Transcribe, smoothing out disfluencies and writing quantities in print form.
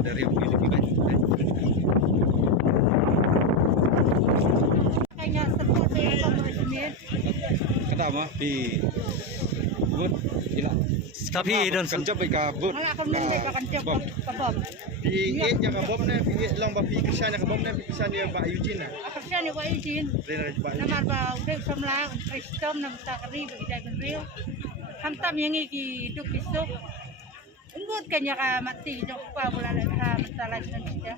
Dari yang lebih baik. Kaya support saya pemresmian. Kata apa? Di but gila. Tapi don kencap ikabut. Malah aku nende pakan coklat kebab. Di yang kebab nih, lang bapi kesannya kebab nih, kesannya Pak Eugene. Akhirnya ni Pak Eugene. Namar ba udah semla, kristom nam takri begitu genril. Hantam yang iki duk isuk. Unggut kanya ka mati jok pa bulan sa masalah siya.